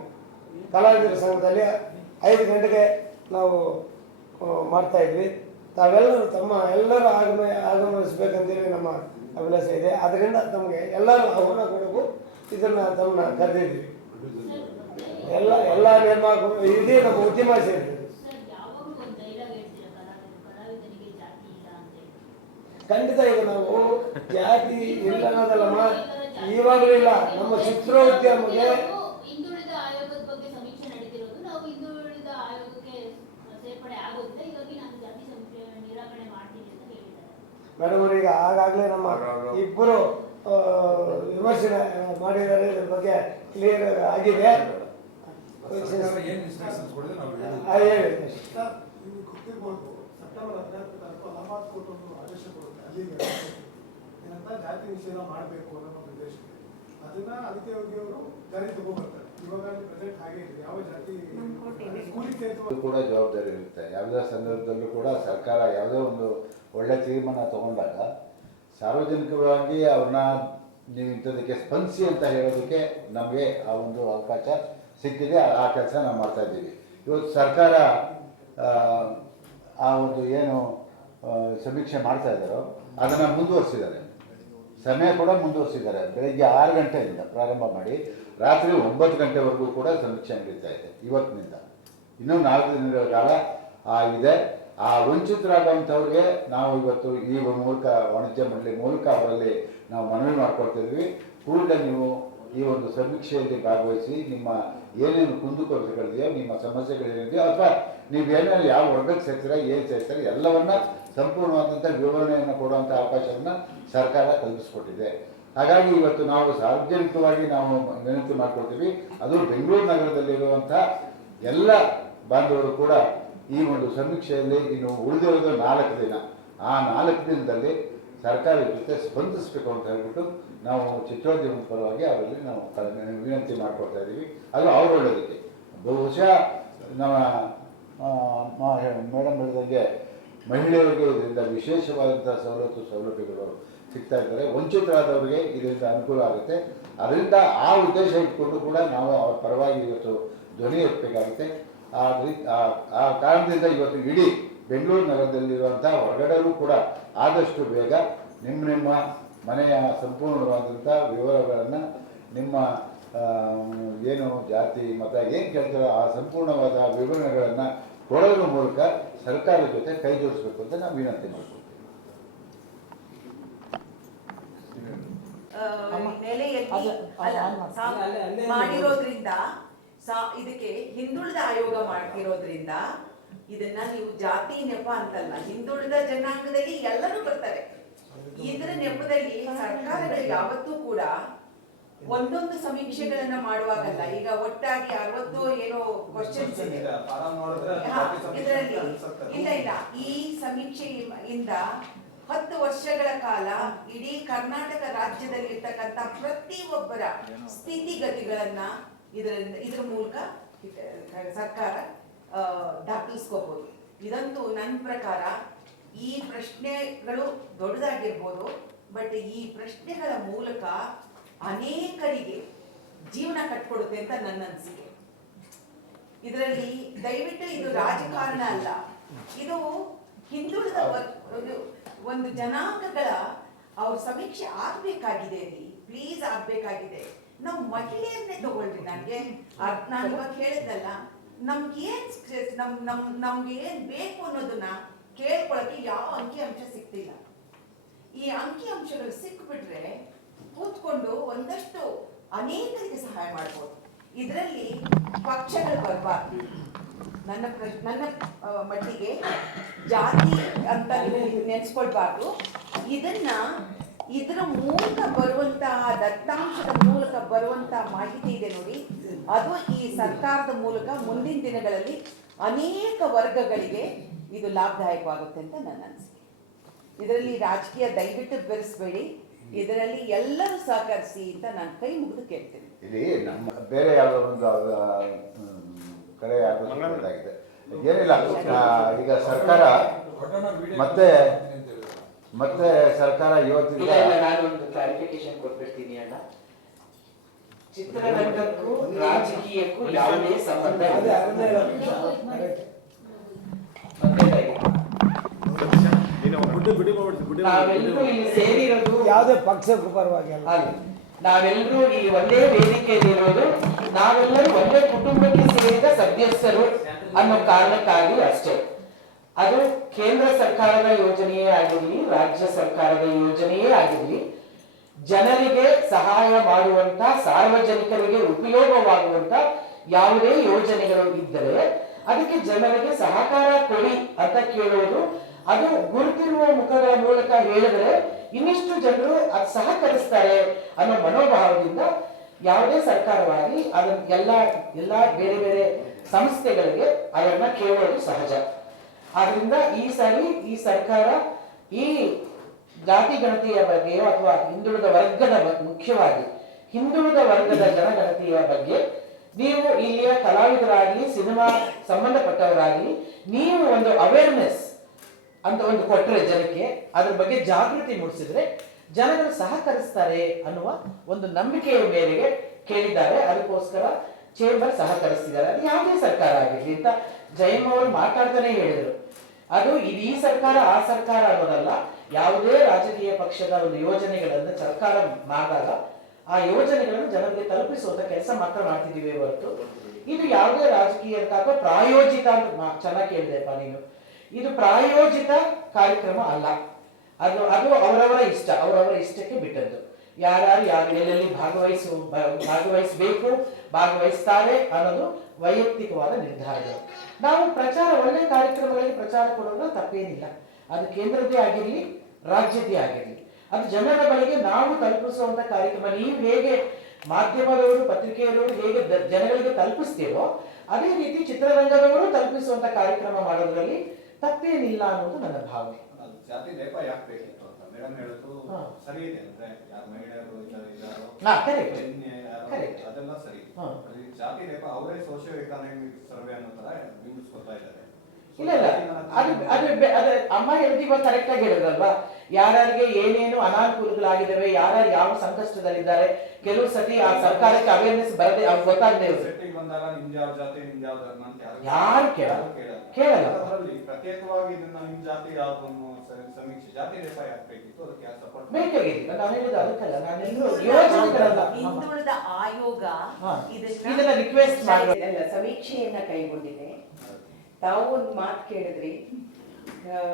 ಕಲಾವಿದರ ಸಂಘದಲ್ಲಿ ಐದು ಗಂಟೆಗೆ ನಾವು ಮಾಡ್ತಾಯಿದ್ವಿ ತಾವೆಲ್ಲರೂ ತಮ್ಮ ಎಲ್ಲರೂ ಆಗಮ ಆಗಮಿಸ್ಬೇಕಂತೇಳಿ ನಮ್ಮ ಅಭಿಲಾಷೆ ಇದೆ. ಅದರಿಂದ ತಮಗೆ ಎಲ್ಲರೂ ಆಹ್ವಾನ ಕೊಡಬೇಕು ಇದನ್ನು ತಮ್ಮನ್ನ ಕರೆದಿದ್ವಿ ಎಲ್ಲ ಎಲ್ಲ ನಿರ್ಮಾಕ ಇದೇ ನಮ್ಮ ಉದ್ಯಮ ಸೇರಿದೆ. ಖಂಡಿತ ಈಗ ನಾವು ಜಾತಿ, ಇಲ್ಲ ಅನ್ನೋದಲ್ಲಮ್ಮ ಇವಾಗಲೂ ಇಲ್ಲ. ನಮ್ಮ ಚಿತ್ರೋದ್ಯಮಗೆ ಹಿಂದುಳಿದ ಆಯೋಗದ ಬಗ್ಗೆ ಸಮೀಕ್ಷೆ ನಡೀತಿರೋದು ನಾವು ಹಿಂದುಳಿದ ಆಯೋಗಕ್ಕೆ ಸೇರ್ಪಡೆ ಆಗೋದಿಲ್ಲ ಹೀಗಾಗಿ ನಾನು ಜಾತಿ ಸಮೀಕ್ಷೆ ನಿರಾಕರಣೆ ಮಾಡ್ತೀನಿ ಅಂತ ಹೇಳಿದ್ದಾರೆ ಮೇಡಮ್ ಅವರಿಗೆ ಆಗಾಗಲೇ ನಮ್ಮ ಇಬ್ಬರು ವಿಮರ್ಶನೆ ವಿಮರ್ಶೆ ಮಾಡಿದ್ದಾರೆ ಇದ್ರ ಬಗ್ಗೆ ಕ್ಲಿಯರ್ ಆಗಿದೆ. ಸೆಪ್ಟೆಂಬರ್ ಹದಿನಾಲ್ಕು ತಾರೀಕು ಅಲಹಾಬಾದ್ ಕೋರ್ಟ್ ಒಂದು ಆದೇಶ ಕೊಡುತ್ತೆ ಅಲ್ಲಿಗೆ ಏನಂತ ಜಾತಿ ನಿಷೇಧ ಮಾಡಬೇಕು ಅನ್ನೋ ಒಂದು ಉದ್ದೇಶ ಇದೆ ಅದನ್ನ ಅದಕ್ಕೆ ಹೋಗಿ ಅವರು ಜಾರಿ ತಗೊಂಡ್ಬರ್ತಾರೆ. ಕೂಡ ಜವಾಬ್ದಾರಿ ಇರುತ್ತೆ. ಯಾವುದೇ ಸಂದರ್ಭದಲ್ಲೂ ಕೂಡ ಸರ್ಕಾರ ಯಾವುದೇ ಒಂದು ಒಳ್ಳೆ ತೀರ್ಮಾನ ತಗೊಂಡಾಗ ಸಾರ್ವಜನಿಕವಾಗಿ ಅವ್ರನ್ನ ನೀವು ಇಂಥದಕ್ಕೆ ಸ್ಪಂದಿಸಿ ಅಂತ ಹೇಳೋದಕ್ಕೆ ನಮಗೆ ಆ ಒಂದು ಅವಕಾಶ ಸಿಕ್ಕಿದೆ. ಆ- ಕೆಲಸ ನಾವು ಮಾಡ್ತಾ ಇದ್ದೀವಿ. ಇವತ್ತು ಸರ್ಕಾರ ಆ, ಆ ಒಂದು ಏನು ಸಮೀಕ್ಷೆ ಮಾಡ್ತಾ ಇದ್ದಾರೋ ಅದನ್ನು ಮುಂದುವರಿಸಿದ್ದಾರೆ. ಸಮಯ ಕೂಡ ಮುಂದುವರಿಸಿದ್ದಾರೆ. ಬೆಳಗ್ಗೆ ಆರು ಗಂಟೆಯಿಂದ ಪ್ರಾರಂಭ ಮಾಡಿ ರಾತ್ರಿ ಒಂಬತ್ತು ಗಂಟೆವರೆಗೂ ಕೂಡ ಸಮೀಕ್ಷೆ ನಡೀತಾ ಇದೆ, ಇವತ್ತಿನಿಂದ. ಇನ್ನೂ ನಾಲ್ಕು ದಿನಗಳ ಕಾಲ ಆ ಇದೆ. ಆ ವಂಚಿತರಾಗುವಂಥವ್ರಿಗೆ ನಾವು ಇವತ್ತು ಈ ಮೂಲಕ, ವಾಣಿಜ್ಯ ಮಂಡಳಿ ಮೂಲಕ ಅವರಲ್ಲಿ ನಾವು ಮನವಿ ಮಾಡ್ಕೊಳ್ತಿದ್ವಿ. ಕೂಡ ನೀವು ಈ ಒಂದು ಸಮೀಕ್ಷೆಯಲ್ಲಿ ಭಾಗವಹಿಸಿ ನಿಮ್ಮ ಏನೇನು ಕುಂದುಕೊರತೆಗಳಿದೆಯೋ, ನಿಮ್ಮ ಸಮಸ್ಯೆಗಳೇನಿದೆಯೋ, ಅಥವಾ ನೀವು ಏನೇನು ಯಾವ ವರ್ಗಕ್ಕೆ ಸೇರ್ತೀರಾ, ಏನು ಸೇರ್ತೀರಾ, ಎಲ್ಲವನ್ನ ಸಂಪೂರ್ಣವಾದಂಥ ವಿವರಣೆಯನ್ನು ಕೊಡುವಂಥ ಅವಕಾಶವನ್ನು ಸರ್ಕಾರ ಕಲ್ಪಿಸ್ಕೊಟ್ಟಿದೆ. ಹಾಗಾಗಿ ಇವತ್ತು ನಾವು ಸಾರ್ವಜನಿಕವಾಗಿ ನಾವು ವಿನಂತಿ ಮಾಡ್ಕೊಳ್ತೀವಿ. ಅದು ಬೆಂಗಳೂರು ನಗರದಲ್ಲಿರುವಂಥ ಎಲ್ಲ ಬಾಂಧವರು ಕೂಡ ಈ ಒಂದು ಸಮೀಕ್ಷೆಯಲ್ಲಿ ಇನ್ನು ಉಳಿದಿರೋದು ನಾಲ್ಕು ದಿನ. ಆ ನಾಲ್ಕು ದಿನದಲ್ಲಿ ಸರ್ಕಾರದ ಜೊತೆ ಸ್ಪಂದಿಸಬೇಕು ಅಂತ ಹೇಳ್ಬಿಟ್ಟು ನಾವು ಚಿತ್ರೋದ್ಯಮದ ಪರವಾಗಿ ಅವರಲ್ಲಿ ನಾವು ವಿನಂತಿ ಮಾಡ್ಕೊಳ್ತಾ ಇದ್ದೀವಿ. ಅದು ಅವ್ರ ಒಳ್ಳೆಯದಕ್ಕೆ ಬಹುಶಃ ನಮ್ಮ ಮೇಡಮ್ ಹೇಳಿದಂಗೆ ಮಹಿಳೆಯರಿಗೆ ಇದರಿಂದ ವಿಶೇಷವಾದಂಥ ಸವಲತ್ತು ಸೌಲಭ್ಯಗಳು ಸಿಗ್ತಾ ಇದ್ದಾರೆ. ವಂಚಿತರಾದವರಿಗೆ ಇದರಿಂದ ಅನುಕೂಲ ಆಗುತ್ತೆ. ಅದರಿಂದ ಆ ಉದ್ದೇಶ ಇಟ್ಕೊಂಡು ಕೂಡ ನಾವು ಅವ್ರ ಪರವಾಗಿ ಇವತ್ತು ಧ್ವನಿ ಎತ್ತಬೇಕಾಗುತ್ತೆ. ಆ ಆ- ಕಾರಣದಿಂದ ಇವತ್ತು ಇಡೀ ಬೆಂಗಳೂರು ನಗರದಲ್ಲಿರುವಂಥ ಹೊರಗಡೆಯೂ ಕೂಡ ಆದಷ್ಟು ಬೇಗ ನಿಮ್ಮ ನಿಮ್ಮ ಮನೆಯ ಸಂಪೂರ್ಣವಾದಂಥ ವಿವರಗಳನ್ನು ನಿಮ್ಮ ಏನು ಜಾತಿ, ಮತ, ಏನು ಕೇಳ್ತಾರೋ ಆ ಸಂಪೂರ್ಣವಾದ ವಿವರಣೆಗಳನ್ನು ಕೊಡೋದ್ರ ಮೂಲಕ ಸರ್ಕಾರದ ಜೊತೆ ಕೈ ಜೋಡಿಸ್ಬೇಕು ಅಂತ ನಾವು ವಿನಂತಿ ಮಾಡ್ಕೊಳ್ತೀವಿ ಆ, ನೆಲೆಯಲ್ಲಿ ಮಾಡಿರೋದ್ರಿಂದ ಇದಕ್ಕೆ ಹಿಂದುಳಿದ ಆಯೋಗ ಮಾಡ್ತಿರೋದ್ರಿಂದ ಇದನ್ನ ನೀವು ಜಾತಿ ನೆಪ ಅಂತಲ್ಲ ಹಿಂದುಳಿದ ಜನಾಂಗದಲ್ಲಿ ಎಲ್ಲರೂ ಬರ್ತಾರೆ. ಇದರ ನೆಪದಲ್ಲಿ ಸರ್ಕಾರಗಳು ಯಾವತ್ತೂ ಕೂಡ ಒಂದೊಂದು ಸಮೀಕ್ಷೆಗಳನ್ನ ಮಾಡುವಾಗಲ್ಲ. ಈಗ ಒಟ್ಟಾಗಿ ಅರವತ್ತು ಏನೋ ಕ್ವಶನ್ಸ್ ಇದೆ. ಇದರಲ್ಲಿ ಇಲ್ಲ ಇಲ್ಲ. ಈ ಸಮೀಕ್ಷೆಯಿಂದ ಹತ್ತು ವರ್ಷಗಳ ಕಾಲ ಇಡೀ ಕರ್ನಾಟಕ ರಾಜ್ಯದಲ್ಲಿ ಇರ್ತಕ್ಕಂಥ ಪ್ರತಿಯೊಬ್ಬರ ಸ್ಥಿತಿಗತಿಗಳನ್ನ ಇದರಿಂದ ಇದ್ರ ಮೂಲಕ ಸರ್ಕಾರ ದಾಖಲಿಸ್ಕೋಬಹುದು ಇದಂತೂ ನನ್ನ ಪ್ರಕಾರ ಈ ಪ್ರಶ್ನೆಗಳು ದೊಡ್ಡದಾಗಿರ್ಬೋದು ಬಟ್ ಈ ಪ್ರಶ್ನೆಗಳ ಮೂಲಕ ಅನೇಕರಿಗೆ ಜೀವನ ಕಟ್ಕೊಡುತ್ತೆ ಅಂತ ನನ್ನ ಅನಿಸಿಕೆ. ಇದರಲ್ಲಿ ದಯವಿಟ್ಟು ಇದು ರಾಜಕಾರಣ ಅಲ್ಲ. ಇದು ಹಿಂದುಳಿದ ಒಂದು- ಜನಾಂಗಗಳ ಅವ್ರ ಸಮೀಕ್ಷೆ ಆಗ್ಬೇಕಾಗಿದೆ ರೀ ಪ್ಲೀಸ್ ಆಗ್ಬೇಕಾಗಿದೆ. ನಾವು ಮಹಿಳೆಯನ್ನೇ ತಗೊಳ್ರಿ ನನಗೆ. ನಾನು ಇವಾಗ ಹೇಳಿದ್ನಲ್ಲ ನಮ್ಗೆ ಏನ್ ನಮ್ ನಮ್ ನಮ್ಗೆ ಏನ್ ಬೇಕು ಅನ್ನೋದನ್ನ ಕೇಳ್ಕೊಳಕ್ಕೆ ಯಾವ ಅಂಕಿ ಅಂಶ ಸಿಗ್ತಿಲ್ಲ. ಈ ಅಂಕಿ ಅಂಶಗಳು ಸಿಕ್ಬಿಟ್ರೆ ಕೂತ್ಕೊಂಡು ಒಂದಷ್ಟು ಅನೇಕರಿಗೆ ಸಹಾಯ ಮಾಡ್ಬೋದು. ಇದರಲ್ಲಿ ಪಕ್ಷಗಳು ಬರಬಾರ್ದು. ನನ್ನ ನನ್ನ ಮಟ್ಟಿಗೆ ಜಾತಿ ಅಂತ ನೀವು ನೆನೆಸ್ಕೊಳ್ಬಾರ್ದು. ಇದನ್ನ ಇದರ ಮೂಲಕ ಬರುವಂತಹ ದತ್ತಾಂಶದ ಮೂಲಕ ಬರುವಂತಹ ಮಾಹಿತಿ ಇದೆ ನೋಡಿ. ಅದು ಈ ಸರ್ಕಾರದ ಮೂಲಕ ಮುಂದಿನ ದಿನಗಳಲ್ಲಿ ಅನೇಕ ವರ್ಗಗಳಿಗೆ ಇದು ಲಾಭದಾಯಕವಾಗುತ್ತೆ ಅಂತ ನನ್ನ ಅನಿಸಿಕೆ. ಇದರಲ್ಲಿ ರಾಜಕೀಯ ದಯವಿಟ್ಟು ಬೆರೆಸ್ಬೇಡಿ. ಇದರಲ್ಲಿ ಎಲ್ಲರೂ ಸಹಕರಿಸಿ ಅಂತ ನಾನು ಕೈ ಮುಗಿದು ಕೇಳ್ತೇನೆ. ಬೇರೆ ಯಾವುದೋ ಒಂದು ಆ, ಹ್ಮ್, ಕಡೆ ಯಾವುದೋ ಏನಿಲ್ಲ ಈಗ ಸರ್ಕಾರ ಮತ್ತೆ ಮತ್ತೆ ಸರ್ಕಾರ ಇವತ್ತಿಂದ ಇಲ್ಲ ಇಲ್ಲ ನಾನು ಒಂದು ಕ್ಲಾರಿಫಿಕೇಶನ್ ಕೊಟ್ಬಿಡ್ತೀನಿ ಅಣ್ಣ. ಚಿತ್ರರಂಗಕ್ಕೂ ರಾಜಕೀಯಕ್ಕೂ ಯಾವುದೇ ಸಂಬಂಧ ನಾವೆಲ್ಲರೂ ಇಲ್ಲಿ ಸೇರಿರೋದು ಯಾವುದೇ ಪಕ್ಷಕ್ಕೂ ಪರವಾಗಿ ಅಲ್ಲ ಹಾಗೆ. ನಾವೆಲ್ಲರೂ ಈ ಒಂದೇ ವೇದಿಕೆಯಲ್ಲಿ ಇರೋದು ನಾವೆಲ್ಲರೂ ಒಂದೇ ಕುಟುಂಬಕ್ಕೆ ಸದಸ್ಯರು ಅನ್ನೋ ಕಾರಣಕ್ಕಾಗಿ ಅಷ್ಟೇ. ಅದು ಕೇಂದ್ರ ಸರ್ಕಾರದ ಯೋಜನೆಯೇ ಆಗಿರಲಿ, ರಾಜ್ಯ ಸರ್ಕಾರದ ಯೋಜನೆಯೇ ಆಗಿರಲಿ, ಜನರಿಗೆ ಸಹಾಯ ಮಾಡುವಂತ ಸಾರ್ವಜನಿಕರಿಗೆ ಉಪಯೋಗವಾಗುವಂತ ಯಾವುದೇ ಯೋಜನೆಗಳು ಇದ್ದರೆ ಅದಕ್ಕೆ ಜನರಿಗೆ ಸಹಕಾರ ಕೊಡಿ ಅಂತ ಕೇಳುವುದು ಅದು ಗುರುತಿರುವ ಮುಖಗಳ ಮೂಲಕ ಹೇಳಿದ್ರೆ ಇನ್ನಿಷ್ಟು ಜನರು ಅದು ಸಹಕರಿಸ್ತಾರೆ ಅನ್ನೋ ಮನೋಭಾವದಿಂದ ಯಾವುದೇ ಸರ್ಕಾರವಾಗಿ ಅದನ್ನ ಎಲ್ಲ ಎಲ್ಲ ಬೇರೆ ಬೇರೆ ಸಂಸ್ಥೆಗಳಿಗೆ ಅದನ್ನ ಕೇಳೋದು ಸಹಜ. ಆದ್ರಿಂದ ಈ ಸಾರಿ ಈ ಸರ್ಕಾರ ಈ ಜಾತಿ ಗಣತಿಯ ಬಗ್ಗೆಯೋ ಅಥವಾ ಹಿಂದುಳಿದ ವರ್ಗದ ಬಗ್ಗೆ ಮುಖ್ಯವಾಗಿ ಹಿಂದುಳಿದ ವರ್ಗದ ಜನಗಣತಿಯ ಬಗ್ಗೆ ನೀವು ಇಲ್ಲಿಯ ಕಲಾವಿದರಾಗಲಿ, ಸಿನಿಮಾ ಸಂಬಂಧಪಟ್ಟವರಾಗಲಿ, ನೀವು ಒಂದು ಅವೇರ್ನೆಸ್ ಅಂತ ಒಂದು ಕೊಟ್ಟರೆ ಜನಕ್ಕೆ ಅದ್ರ ಬಗ್ಗೆ ಜಾಗೃತಿ ಮೂಡಿಸಿದ್ರೆ ಜನಗಳು ಸಹಕರಿಸ್ತಾರೆ ಅನ್ನುವ ಒಂದು ನಂಬಿಕೆಯ ಮೇರೆಗೆ ಕೇಳಿದ್ದಾರೆ. ಅದಕ್ಕೋಸ್ಕರ ಚೇಂಬರ್ ಸಹಕರಿಸಿದ್ದಾರೆ ಅದು ಯಾವುದೇ ಸರ್ಕಾರ ಆಗಿರಲಿ ಅಂತ ಜೈಮ್ ಅವರು ಮಾತಾಡ್ತಾನೆ ಹೇಳಿದರು. ಅದು ಇದು ಈ ಸರ್ಕಾರ, ಆ ಸರ್ಕಾರ ಅನ್ನೋದಲ್ಲ, ಯಾವುದೇ ರಾಜಕೀಯ ಪಕ್ಷದ ಒಂದು ಯೋಜನೆಗಳನ್ನು ಸರ್ಕಾರ ಮಾಡಿದಾಗ ಆ ಯೋಜನೆಗಳನ್ನು ಜನರಿಗೆ ತಲುಪಿಸುವಂತ ಕೆಲಸ ಮಾತ್ರ ಮಾಡ್ತಿದ್ದೀವಿ ಹೊರತು. ಇದು ಯಾವುದೇ ರಾಜಕೀಯ ಅಥವಾ ಪ್ರಾಯೋಜಿತ ಅಂತ ಚೆನ್ನಾಗಿ ಕೇಳಿದೆಪ್ಪ ನೀನು. ಇದು ಪ್ರಾಯೋಜಿತ ಕಾರ್ಯಕ್ರಮ ಅಲ್ಲ. ಅದು ಅದು ಅವರವರ ಇಷ್ಟ, ಅವರವರ ಇಷ್ಟಕ್ಕೆ ಬಿಟ್ಟದ್ದು. ಯಾರು ಯಾರು ಎಲ್ಲೆಲ್ಲಿ ಭಾಗವಹಿಸು ಭಾಗವಹಿಸಬೇಕು ಭಾಗವಹಿಸ್ತಾರೆ ಅನ್ನೋದು ವೈಯಕ್ತಿಕವಾದ ನಿರ್ಧಾರಗಳು ನಾವು ಪ್ರಚಾರ ಒಳ್ಳೆ ಕಾರ್ಯಕ್ರಮಗಳಿಗೆ ಪ್ರಚಾರ ಕೊಡೋದು ತಪ್ಪೇನಿಲ್ಲ. ಅದು ಕೇಂದ್ರದ್ದೇ ಆಗಿರಲಿ ರಾಜ್ಯದ್ದೇ ಆಗಿರಲಿ. ಅದು ಜನರ ಬಳಿಗೆ ನಾವು ತಲುಪಿಸುವಂತ ಕಾರ್ಯಕ್ರಮ. ನೀವು ಹೇಗೆ ಮಾಧ್ಯಮದವರು ಪತ್ರಿಕೆಯವರು ಹೇಗೆ ಜನಗಳಿಗೆ ತಲುಪಿಸ್ತೀರೋ ಅದೇ ರೀತಿ ಚಿತ್ರರಂಗದವರು ತಲುಪಿಸುವಂತ ಕಾರ್ಯಕ್ರಮ ಮಾಡೋದ್ರಲ್ಲಿ ತಪ್ಪೇನಿಲ್ಲ ಅನ್ನೋದು ನನ್ನ ಭಾವನೆ. ಸರಿ. ಜಾತಿ ಲೇಪ ಅವರೇ ಸೋಶಿಯೋ ಎಕಾನಮಿಕ್ ಸರ್ವೆ ಅನ್ನೋ ತರ ಬಿಂಬಿಸ್ಕೊತಾ ಇದ್ದಾರೆ. ಇಲ್ಲ ಇಲ್ಲ. ಅದು ಅದು ಅದು ಅಮ್ಮ ಹೇಳ್ತೀವ ಕರೆಕ್ಟ್ ಆಗಿ ಹೇಳಿದ್ರಲ್ವಾ? ಯಾರ್ಯಾರಿಗೆ ಏನೇನು ಅನಾನುಕೂಲಗಳಾಗಿದ್ದಾವೆ ಯಾರ್ಯಾರು ಯಾವ ಸಂಕಷ್ಟದಲ್ಲಿದ್ದಾರೆ ಕೆಲವು ಸತಿ ಆ ಸರ್ಕಾರಕ್ಕೆ ಅವೇರ್ನೆಸ್ ಬರದೆ ಅವ್ರು ಗೊತ್ತಾಗದೆ ಇರುತ್ತೆ. ಸೆಟ್ಟಿಗೆ ಬಂದಾಗ ನಿಮ್ದು ಯಾವ ಜಾತಿ ನಿಮ್ದು ಯಾವ ಧರ್ಮ ಅಂತ ಯಾರು ಯಾರು ಕೇಳಲ್ಲ. ಕೇಳಲ್ಲ. ಪ್ರತ್ಯೇಕವಾಗಿ ಇದನ್ನ ನಿಮ್ ಜಾತಿ ಯಾವ್ದು ಸಮೀಕ್ಷೆ ಜಾತಿ ಲೇಪ ಯಾಕೆ ಬೇಕಿತ್ತು ಅದಕ್ಕೆ ಸಪೋರ್ಟ್ ಬೇಕಾಗಿಲ್ಲ ನಾನು ಹೇಳಿದ ಅದಕ್ಕಲ್ಲ. ನಾನು ಎಲ್ಲೂ ಯೋಜನೆಗಳಲ್ಲ ಹಿಂದುಳಿದ ಆಯೋಗ. ಇದನ್ನ ರಿಕ್ವೆಸ್ಟ್ ಅಲ್ಲ, ಸಮೀಕ್ಷೆಯನ್ನ ಕೈಗೊಂಡಿದೆ. ತಾವು ಒಂದು ಮಾತು ಕೇಳಿದ್ರಿ.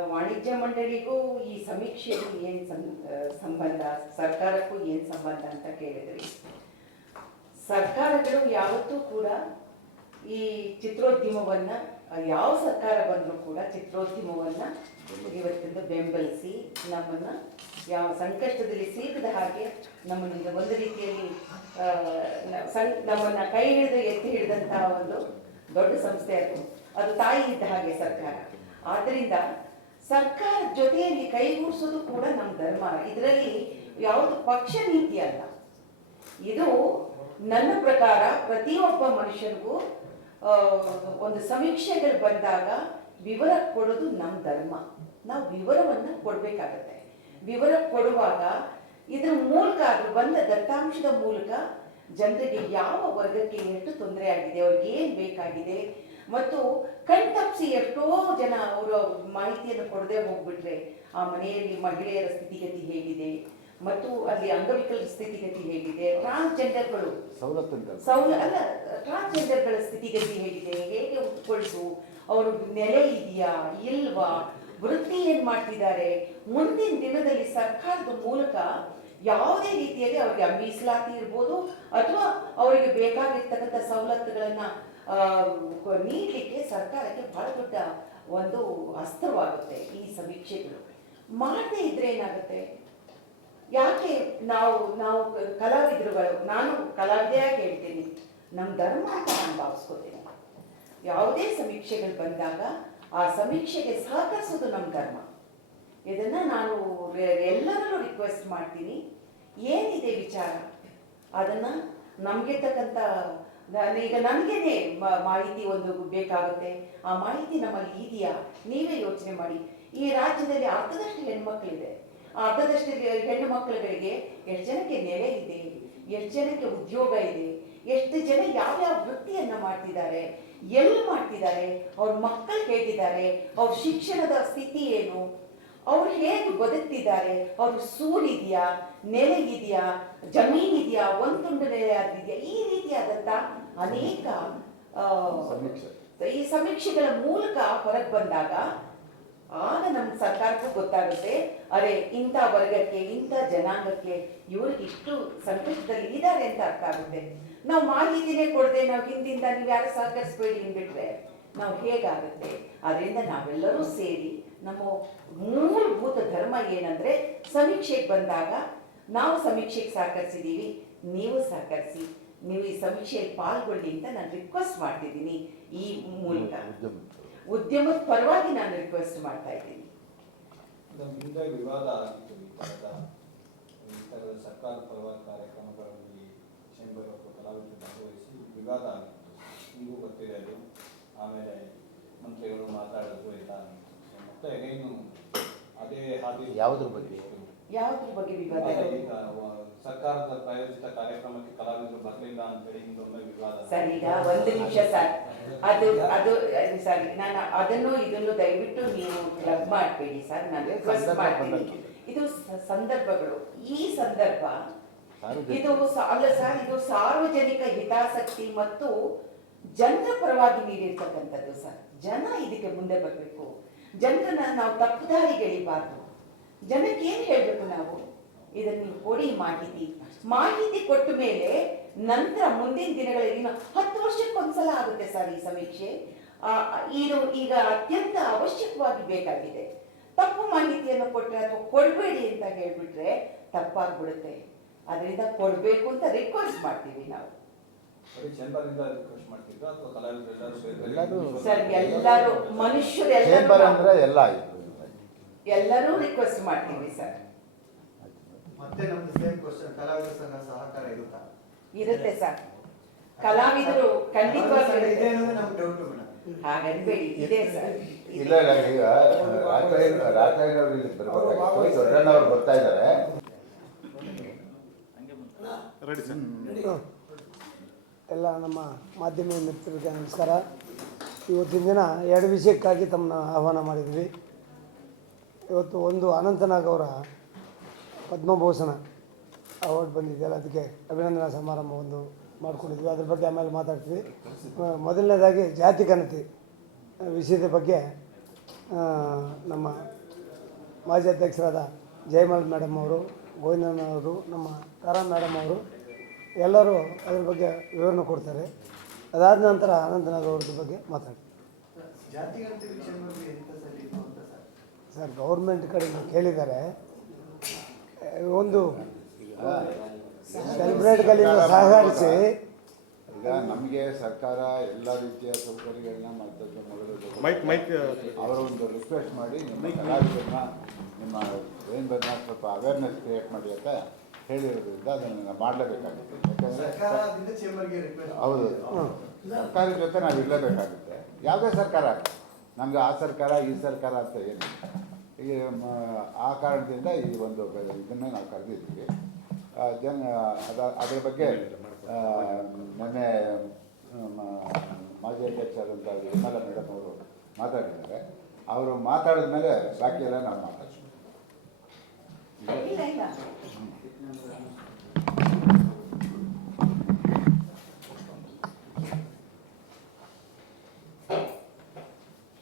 ವಾಣಿಜ್ಯ ಮಂಡಳಿಗೂ ಈ ಸಮೀಕ್ಷೆಗೂ ಏನು ಸಂಬಂಧ, ಸರ್ಕಾರಕ್ಕೂ ಏನು ಸಂಬಂಧ ಅಂತ ಕೇಳಿದ್ರಿ? ಸರ್ಕಾರಗಳು ಯಾವತ್ತೂ ಕೂಡ ಈ ಚಿತ್ರೋದ್ಯಮವನ್ನು, ಯಾವ ಸರ್ಕಾರ ಬಂದರೂ ಕೂಡ ಚಿತ್ರೋದ್ಯಮವನ್ನು ಇವತ್ತಿಂದ ಬೆಂಬಲಿಸಿ ನಮ್ಮನ್ನ ಯಾವ ಸಂಕಷ್ಟದಲ್ಲಿ ಸಿಲುಕದ ಹಾಗೆ ನಮ್ಮನ್ನ ಒಂದು ರೀತಿಯಲ್ಲಿ ಸಂ- ನಮ್ಮನ್ನ ಕೈ ಹಿಡಿದು ಎತ್ತಿ ಹಿಡಿದಂತಹ ಒಂದು ದೊಡ್ಡ ಸಂಸ್ಥೆ ಅದು. ಅದು ತಾಯಿ ಇದ್ದ ಹಾಗೆ ಸರ್ಕಾರ. ಆದ್ರಿಂದ ಸರ್ಕಾರದ ಜೊತೆಯಲ್ಲಿ ಕೈಗೂಡಿಸೋದು ಕೂಡ ನಮ್ಮ ಧರ್ಮ. ಇದರಲ್ಲಿ ಯಾವುದು ಪಕ್ಷ ನೀತಿ ಅಲ್ಲ. ಇದು ನನ್ನ ಪ್ರಕಾರ ಪ್ರತಿಯೊಬ್ಬ ಮನುಷ್ಯನಿಗೂ ಒಂದು ಸಮೀಕ್ಷೆಗಳು ಬಂದಾಗ ವಿವರ ಕೊಡೋದು ನಮ್ಮ ಧರ್ಮ. ನಾವು ವಿವರವನ್ನು ಕೊಡಬೇಕಾಗತ್ತೆ. ವಿವರ ಕೊಡುವಾಗ ಇದರ ಮೂಲಕ ಅದು ಬಂದ ದತ್ತಾಂಶದ ಮೂಲಕ ಜನರಿಗೆ ಯಾವ ವರ್ಗಕ್ಕೆ ಎಷ್ಟು ತೊಂದರೆ ಆಗಿದೆ ಅವ್ರಿಗೆ ಏನ್ ಬೇಕಾಗಿದೆ ಮತ್ತು ಕಣ್ತಪ್ಪಿಸಿ ಎಷ್ಟೋ ಜನ ಅವರು ಮಾಹಿತಿಯನ್ನು ಕೊಡದೆ ಹೋಗ್ಬಿಟ್ರೆ ಆ ಮನೆಯಲ್ಲಿ ಮಹಿಳೆಯರ ಸ್ಥಿತಿಗತಿ ಹೇಗಿದೆ ಮತ್ತು ಅಲ್ಲಿ ಅಂಗವಿಕಲರ ಸ್ಥಿತಿಗತಿ ಹೇಗಿದೆ ಟ್ರಾನ್ಸ್ಜೆಂಡರ್ಗಳು? ಸೌಲ ಅಲ್ಲ ಟ್ರಾನ್ಸ್ಜೆಂಡರ್ಗಳ ಸ್ಥಿತಿಗತಿ ಹೇಗಿದೆ ಹೇಗೆ ಉಟ್ಕೊಳ್ತು ಅವರು ನೆಲೆ ಇದೆಯಾ ಇಲ್ವಾ ವೃತ್ತಿ ಏನ್ ಮಾಡ್ತಿದ್ದಾರೆ ಮುಂದಿನ ದಿನದಲ್ಲಿ ಸರ್ಕಾರದ ಮೂಲಕ ಯಾವುದೇ ರೀತಿಯಲ್ಲಿ ಅವರಿಗೆ ಮೀಸಲಾತಿ ಇರ್ಬೋದು ಅಥವಾ ಅವರಿಗೆ ಬೇಕಾಗಿರ್ತಕ್ಕಂಥ ಸವಲತ್ತುಗಳನ್ನ ನೀಡ್ಲಿಕ್ಕೆ ಸರ್ಕಾರಕ್ಕೆ ಬಹಳ ದೊಡ್ಡ ಒಂದು ಅಸ್ತ್ರವಾಗುತ್ತೆ ಈ ಸಮೀಕ್ಷೆಗಳು. ಮಾಡದೇ ಇದ್ರೆ ಏನಾಗುತ್ತೆ? ಯಾಕೆ ನಾವು ನಾವು ಕಲಾವಿದರುಗಳು, ನಾನು ಕಲಾವಿದೆಯಾಗಿ ಹೇಳ್ತೀನಿ ನಮ್ಮ ಧರ್ಮ ಅಂತ ನಾನು ಭಾವಿಸ್ಕೋತೀನಿ ಯಾವುದೇ ಸಮೀಕ್ಷೆಗಳು ಬಂದಾಗ ಆ ಸಮೀಕ್ಷೆಗೆ ಸಹಕರಿಸೋದು ನಮ್ಮ ಧರ್ಮ. ಇದನ್ನು ನಾನು ಎಲ್ಲರಲ್ಲೂ ರಿಕ್ವೆಸ್ಟ್ ಮಾಡ್ತೀನಿ. ಏನಿದೆ ವಿಚಾರ? ಅದನ್ನ ನಮ್ಗಿರ್ತಕ್ಕಂಥ ನಾನು ಈಗ ನನಗೇನೆ ಮಾಹಿತಿ ಒಂದು ಬೇಕಾಗುತ್ತೆ. ಆ ಮಾಹಿತಿ ನಮ್ಮಲ್ಲಿ ಇದೆಯಾ ನೀವೇ ಯೋಚನೆ ಮಾಡಿ. ಈ ರಾಜ್ಯದಲ್ಲಿ ಅರ್ಧದಷ್ಟು ಹೆಣ್ಮಕ್ಳಿದೆ. ಆ ಅರ್ಧದಷ್ಟು ಹೆಣ್ಣು ಮಕ್ಕಳುಗಳಿಗೆ ಎಷ್ಟು ಜನಕ್ಕೆ ನೆಲೆ ಇದೆ? ಎಷ್ಟು ಜನಕ್ಕೆ ಉದ್ಯೋಗ ಇದೆ? ಎಷ್ಟು ಜನ ಯಾವ್ಯಾವ ವೃತ್ತಿಯನ್ನ ಮಾಡ್ತಿದ್ದಾರೆ? ಎಲ್ಲಿ ಮಾಡ್ತಿದ್ದಾರೆ? ಅವ್ರ ಮಕ್ಕಳು ಹೇಗಿದ್ದಾರೆ ಅವ್ರ ಶಿಕ್ಷಣದ ಸ್ಥಿತಿ ಏನು? ಅವ್ರು ಹೇಗೆ ಬದುಕ್ತಿದ್ದಾರೆ? ಅವ್ರ ಸೂರಿದೆಯಾ? ನೆಲೆ ಇದೆಯಾ ಜಮೀನ್ ಇದೆಯಾ ಒಂದು ತುಂಡು ನೆಲೆ ಆಗಿದೆಯಾ ಈ ರೀತಿಯಾದಂತ ಅನೇಕ. ಈ ಸಮೀಕ್ಷೆಗಳ ಮೂಲಕ ಹೊರಗೆ ಬಂದಾಗ ಆಗ ನಮ್ಮ ಸರ್ಕಾರಕ್ಕೂ ಗೊತ್ತಾಗುತ್ತೆ ಅರೆ ಇಂಥ ವರ್ಗಕ್ಕೆ ಇಂಥ ಜನಾಂಗಕ್ಕೆ ಇವ್ರಿಗೆ ಇಷ್ಟು ಸಂಕಷ್ಟದಲ್ಲಿ ಇದ್ದಾರೆ ಅಂತ ಅರ್ಥ ಆಗುತ್ತೆ. ನಾವು ಮಾಹಿತಿನೇ ಕೊಡದೆ ನಾವು ಹಿಂದಿಂದ ನೀವು ಯಾರು ಸಹಕರಿಸ್ಬೇಡಿ ಅಂದ್ಬಿಟ್ರೆ ನಾವು ಹೇಗಾಗುತ್ತೆ? ಅದರಿಂದ ನಾವೆಲ್ಲರೂ ಸೇರಿ ನಮ್ಮ ಮೂಲಭೂತ ಧರ್ಮ ಏನಂದ್ರೆ ಸಮೀಕ್ಷೆಗೆ ಬಂದಾಗ ನಾವು ಸಮೀಕ್ಷೆಗೆ ಸಹಕರಿಸಿದ್ದೀವಿ ನೀವು ಸಹಕರಿಸಿ. ನೀವು ಈ ಸಮೀಕ್ಷೆಯಲ್ಲಿ ಪಾಲ್ಗೊಳ್ಳಿ ಅಂತ ನಾನು ರಿಕ್ವೆಸ್ಟ್ ಮಾಡ್ತಿದ್ದೀನಿ ಈ ಮೂಲಕ. ಉದ್ಯಮದ ಪರವಾಗಿ ನಾನು ರಿಕ್ವೆಸ್ಟ್ ಮಾಡ್ತಾ ಇದ್ದೀನಿ. ಒಂದು ಹಿಂದೆ ವಿವಾದ ಆಗಿತ್ತು ಈ ಥರದ ಸರ್ಕಾರ ಪರವಾಗಿ ಕಾರ್ಯಕ್ರಮಗಳಲ್ಲಿ ಚೇಂಬರ್ ಅಥವಾ ಕಲಾವಿದರು ಭಾಗವಹಿಸಿ ವಿವಾದ ಆಗಿತ್ತು. ನೀವು ಗೊತ್ತಿದೆ ಅದು. ಆಮೇಲೆ ಮಂತ್ರಿಗಳು ಮಾತಾಡೋದು ಎಲ್ಲ ಮತ್ತೆ ಅಗೈನು ಅದೇ ಹಾದಿ ಯಾವುದ್ರ ಬಗ್ಗೆ? ಯಾವುದ್ರ ಬಗ್ಗೆ ವಿವಾದ? ಅದೇ ಈಗ ವ- ಸರ್ಕಾರದ ಪ್ರಾಯೋಜಿತ ಕಾರ್ಯಕ್ರಮಕ್ಕೆ ಕಲಾವಿದರು ಬರಲಿಲ್ಲ ಅಂತೇಳಿ ಹಿಂದೊಮ್ಮೆ ವಿವಾದ. ಸರ್ ಈಗ ಒಂದು ನಿಮಿಷ ಸರ್ ಅದು ಅದು ಸರ್. ನಾನು ಅದನ್ನು ಇದನ್ನು ದಯವಿಟ್ಟು ನೀವು ಕ್ಲಬ್ ಮಾಡಬೇಡಿ ಸರ್. ನಾನು ರಿಕ್ವೆಸ್ಟ್ ಸಂದರ್ಭ ಮಾಡ್ತೀನಿ. ಬಂದಾಗ. ಇದು ಸ- ಸಂದರ್ಭಗಳು. ಈ ಸಂದರ್ಭ ಸಾರ್ವಜನಿಕ- ಇದು ಸ- ಅಲ್ಲ ಸರ್ ಇದು ಸಾರ್ವಜನಿಕ ಹಿತಾಸಕ್ತಿ ಮತ್ತು ಜನರ ಪರವಾಗಿ ನೀಡಿರ್ತಕ್ಕಂಥದ್ದು ಸರ್. ಜನ ಇದಕ್ಕೆ ಮುಂದೆ ಬರಬೇಕು. ಜನರನ್ನ ನಾವು ತಪ್ಪು ಎಳಿಬಾರ್ದು ಜನಕ್ಕೆ ಏನು ಹೇಳಬೇಕು ನಾವು? ಇದನ್ನು ನೀವು ಕೊಡಿ ಮಾಹಿತಿ. ಮಾಹಿತಿ ಕೊಟ್ಟ ಮೇಲೆ ನಂತರ ಮುಂದಿನ ದಿನಗಳಲ್ಲಿ ಹತ್ತು ವರ್ಷಕ್ಕೊಂದ್ಸಲ ಆಗುತ್ತೆ ಸರ್ ಈ ಸಮೀಕ್ಷೆ. ಇದು ಈಗ ಅತ್ಯಂತ ಅವಶ್ಯಕವಾಗಿ ಬೇಕಾಗಿದೆ. ತಪ್ಪು ಮಾಹಿತಿಯನ್ನು ಕೊಟ್ಟರೆ ಅಥವಾ ಕೊಡಬೇಡಿ ಅಂತ ಹೇಳ್ಬಿಟ್ರೆ ತಪ್ಪಾಗ್ಬಿಡುತ್ತೆ. ಅದರಿಂದ ಕೊಡಬೇಕು ಅಂತ ರಿಕ್ವೆಸ್ಟ್ ಮಾಡ್ತೀವಿ ನಾವು. ಎಲ್ಲರೂ ಸರ್? ಎಲ್ಲರೂ ಮನುಷ್ಯರು ಚೇಂಬರ್ ಎಲ್ಲರೂ ಅಂದ್ರೆ ಎಲ್ಲ ಎಲ್ಲರೂ ರಿಕ್ವೆಸ್ಟ್ ಮಾಡ್ತೀವಿ ಸರ್ ಮತ್ತೆ ನಮ್ದು ಸೇಮ್ ಕ್ವಶನ್ ಕಲಾವಿದರ ಸಂಘ ಸಹಕಾರ ಇರುತ್ತಾ? ಇರುತ್ತೆ ಸರ್ ಕಲಾವಿದರು ಖಂಡಿತವಾಗಿ ಇದೆ ಇರುತ್ತೆ. ಅನ್ನೋದು ನಮ್ಗೆ ಡೌಟ್ ಮೇಡಮ್ ಹಾಗನ್ಬೇಡಿ ಇದೆ ಸರ್ ಇಲ್ಲ ಇಲ್ಲ ಈಗ ರಾತ್ರಿ ಅವರು ಇಲ್ಲಿ ಬರ್ಬೇಕಾಗಿತ್ತು. ದೊಡ್ಡಣ್ಣವ್ರು ಬರ್ತಾ ಇದ್ದಾರೆ. ರೆಡಿ ಸರ್ ಎಲ್ಲ ನಮ್ಮ ಮಾಧ್ಯಮ ಮಿತ್ರರಿಗೆ ನಮಸ್ಕಾರ. ಇವತ್ತಿನ ದಿನ ಎರಡು ವಿಷಯಕ್ಕಾಗಿ ತಮ್ಮನ್ನ ಆಹ್ವಾನ ಮಾಡಿದ್ವಿ. ಇವತ್ತು ಒಂದು ಅನಂತನಾಗ್ ಅವರ ಪದ್ಮಭೂಷಣ ಅವಾರ್ಡ್ ಬಂದಿದೆಯಲ್ಲ, ಅದಕ್ಕೆ ಅಭಿನಂದನಾ ಸಮಾರಂಭ ಒಂದು ಮಾಡ್ಕೊಂಡಿದ್ವಿ. ಅದ್ರ ಬಗ್ಗೆ ಆಮೇಲೆ ಮಾತಾಡ್ತೀವಿ. ಮೊದಲನೇದಾಗಿ ಜಾತಿ ಘನತೆ ವಿಷಯದ ಬಗ್ಗೆ ನಮ್ಮ ಮಾಜಿ ಅಧ್ಯಕ್ಷರಾದ ಜಯಮಾಲ್ ಮೇಡಮ್ ಅವರು ಗೋವಿಂದನವರು ಅವರು ನಮ್ಮ ತಾರಾ ಮೇಡಮ್ ಅವರು ಎಲ್ಲರೂ ಅದ್ರ ಬಗ್ಗೆ ವಿವರಣೆ ಕೊಡ್ತಾರೆ. ಅದಾದ ನಂತರ ಅನಂತನಾಗ್ ಅವ್ರದ್ದು ಬಗ್ಗೆ ಮಾತಾಡ್ತೀವಿ ಜಾತಿ ಗಣತಿ ವಿಷಯ ಬಗ್ಗೆ ಎಂತ ಸಲ್ಲಿತ್ತು ಅಂತ ಸರ್ ಸರ್ ಗೌರ್ಮೆಂಟ್ ಕಡೆಯಿಂದ ಕೇಳಿದ್ದಾರೆ ಒಂದು ಸೆಲೆಬ್ರೇಟ್ಗಳಿಂದ ಸಹಕರಿಸಿ ಈಗ ನಮಗೆ ಸರ್ಕಾರ ಎಲ್ಲ ರೀತಿಯ ಸೌಕರ್ಯಗಳನ್ನ ಮೈಕ್ ಮೈಕ್ ಅವರ ಒಂದು ರಿಕ್ವೆಸ್ಟ್ ಮಾಡಿ ನಿಮ್ಮ ಕಲಾವಿದರನ್ನ ನಿಮ್ಮ ರೇನ್ಬರ್ನ ಸ್ವಲ್ಪ ಅವೇರ್ನೆಸ್ ಕ್ರಿಯೇಟ್ ಮಾಡಿ ಅಂತ ಹೇಳಿರೋದ್ರಿಂದ ಅದನ್ನು ನಾವು ಮಾಡಲೇಬೇಕಾಗುತ್ತೆ. ಯಾಕಂದರೆ ಸರ್ಕಾರದಿಂದ ಚೇಂಬರ್ಗೆ ರಿಕ್ವೆಸ್ಟ್ ಹೌದು. ಸರ್ಕಾರದ ಜೊತೆ ನಾವು ಇರಲೇಬೇಕಾಗುತ್ತೆ. ಯಾವುದೇ ಸರ್ಕಾರ ನಮಗೆ ಆ ಸರ್ಕಾರ ಈ ಸರ್ಕಾರ ಅಂತ ಏನು ಈ ಆ ಕಾರಣದಿಂದ ಈ ಒಂದು ಇದನ್ನು ನಾವು ಕರೆದಿದ್ದೀವಿ. ಆ, ಜನ ಅದ ಅದರ ಬಗ್ಗೆ ಮೊನ್ನೆ ಮಾಜಿ ಅಧ್ಯಕ್ಷರಾದಂಥ ವಿಮಲ ಮೇಡಮ್ ಅವರು ಮಾತಾಡಿದ್ದಾರೆ. ಅವರು ಮಾತಾಡಿದ ಮೇಲೆ ಬಾಕಿ ಎಲ್ಲ ನಾವು ಮಾತಾಡ್ತೀವಿ.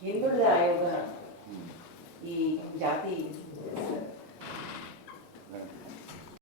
ಹಿಂದುಳಿದ ಆಯೋಗ ಈ ಜಾತಿ